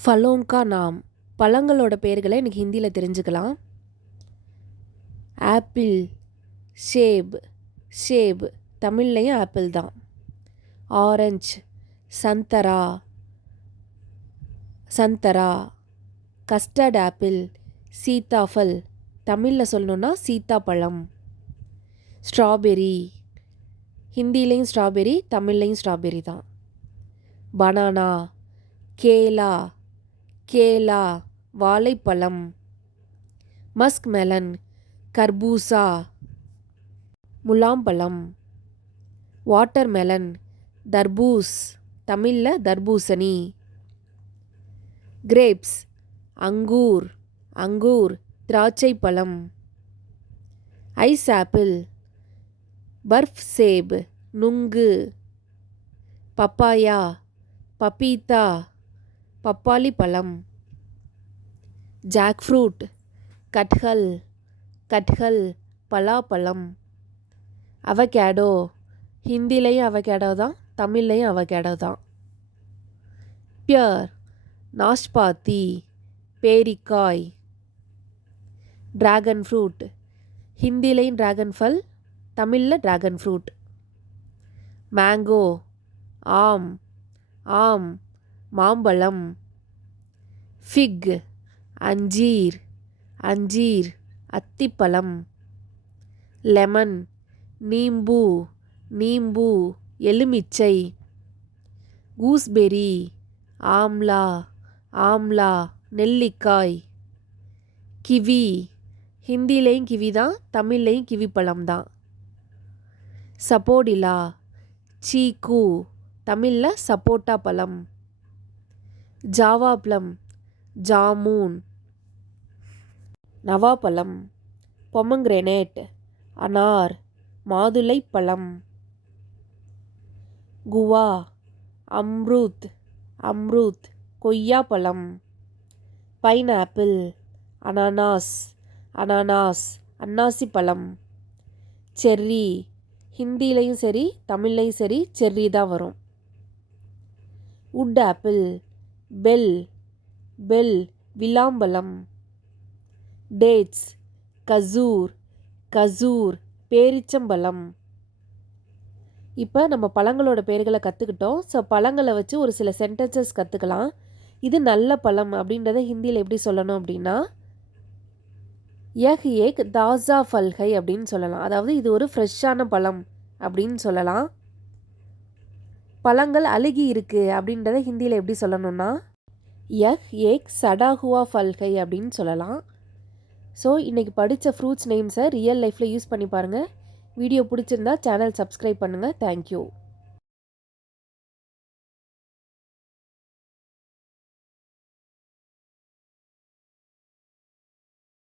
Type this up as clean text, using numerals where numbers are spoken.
ஃபலோங்கா நாம் பழங்களோட பெயர்களை எனக்கு ஹிந்தியில் தெரிஞ்சுக்கலாம். ஆப்பிள், ஷேப், ஷேப் தமிழ்லையும் ஆப்பிள் தான். ஆரஞ்ச், சந்தரா, சந்தரா. கஸ்டர்ட் ஆப்பிள், சீத்தாஃபல் தமிழில் சொல்லணுன்னா சீத்தாப்பழம். ஸ்ட்ராபெரி, ஹிந்திலையும் ஸ்ட்ராபெரி தமிழ்லையும் ஸ்ட்ராபெரி தான். பனானா, கேலா, கேலா வாழைப்பழம். மஸ்க் மெலன், கர்பூசா முலாம்பழம். வாட்டர் மெலன், தர்பூஸ் தமிழில் தர்பூசணி. கிரேப்ஸ், அங்கூர், அங்கூர் திராட்சை பழம். ஐஸ் ஆப்பிள், பர்ஃப் சேப் நுங்கு. பப்பாயா, பப்பீத்தா பப்பாளி பழம். ஜாக் ஃப்ரூட், கட்ஹல், கட்ஹல் பலாப்பழம். அவகேடோ, ஹிந்திலையும் அவகேடோ தான் தமிழ்லையும் அவகேடோ தான். பியர், நாஷ்பாத்தி பேரிக்காய். ட்ராகன் ஃப்ரூட், ஹிந்திலையும் ட்ராகன் ஃபல் தமிழில் ட்ராகன் ஃப்ரூட். மேங்கோ, ஆம், ஆம் மாம்பழம். ஃபிக், அஞ்சீர், அஞ்சீர் அத்திப்பழம். லெமன், நீம்பு, நீம்பு எலுமிச்சை. கூஸ்பெரி, ஆம்லா, ஆம்லா நெல்லிக்காய். கிவி, ஹிந்திலையும் கிவி தான் தமிழ்லையும் கிவி பழம் தான். சப்போடிலா, சீக்கு தமிழில் சப்போட்டா பழம். ஜாவா ப்ளம், ஜாமூன். நவாப்பழம், பொமங்கிரனேட், அனார் மாதுளை பழம். குவா, அம்ரூத், அம்ரூத் கொய்யாப்பழம். பைனாப்பிள், அனானாஸ், அனானாஸ் அன்னாசி பழம். செர்ரி, ஹிந்திலையும் சரி தமிழ்லையும் சரி செர்ரி தான் வரும். உட் ஆப்பிள், பெல், பெல் விளாம்பழம். டேட்ஸ், கசூர், கசூர் பேரிச்சம்பழம். இப்போ நம்ம பழங்களோட பெயர்களை கற்றுக்கிட்டோம். ஸோ பழங்களை வச்சு ஒரு சில சென்டென்சஸ் கற்றுக்கலாம். இது நல்ல பழம் அப்படின்றத ஹிந்தியில் எப்படி சொல்லணும் அப்படின்னா யஹ் ஏக் தாஸா ஃபல் ஹை அப்படின்னு சொல்லலாம். அதாவது இது ஒரு ஃப்ரெஷ்ஷான பழம் அப்படின்னு சொல்லலாம். பழங்கள் அழுகி இருக்குது அப்படின்றத ஹிந்தியில் எப்படி சொல்லணும்னா யஹ் ஏக் சடா ஹுவா ஃபல் ஹை அப்படின்னு சொல்லலாம். ஸோ இன்றைக்கி படித்த ஃப்ரூட்ஸ் நேம்ஸை ரியல் லைஃப்பில் யூஸ் பண்ணி பாருங்கள். வீடியோ பிடிச்சிருந்தா சேனல் சப்ஸ்கிரைப் பண்ணுங்கள். தேங்க்யூ.